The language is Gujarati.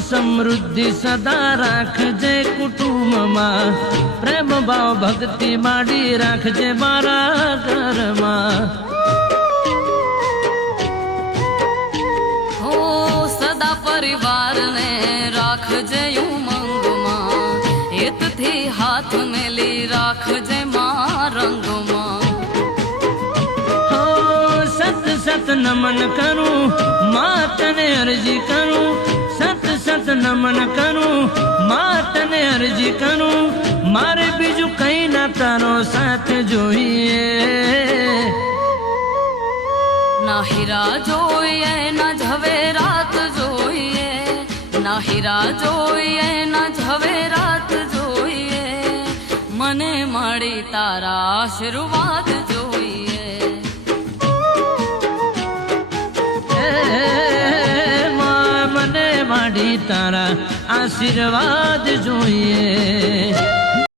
સમૃદ્ધિ સદા રાખજે કુટુંબમાં, પ્રેમ ભાવ ભક્તિ માડી રાખજે મારા ઘરમાં. હો સદા પરિવારને રાખજે ઉમંગમાં, હિતથી હાથ મેલી રાખજે મા રંગમાં. સત સત નમન કરું માતને અરજી કરું, સત સત નમન કરું માતને અરજી કરું, મારે બીજું કઈ ના તારો સાથ જોઈએ. ના હીરા જોઈએ ના ઝવેરાત જોઈએ, ના હીરા જોઈએ ના ઝવેરાત જોઈએ, મને મળી તારા આશીર્વાદ જોઈએ. મને માડી તારા આશીર્વાદ જોઈએ.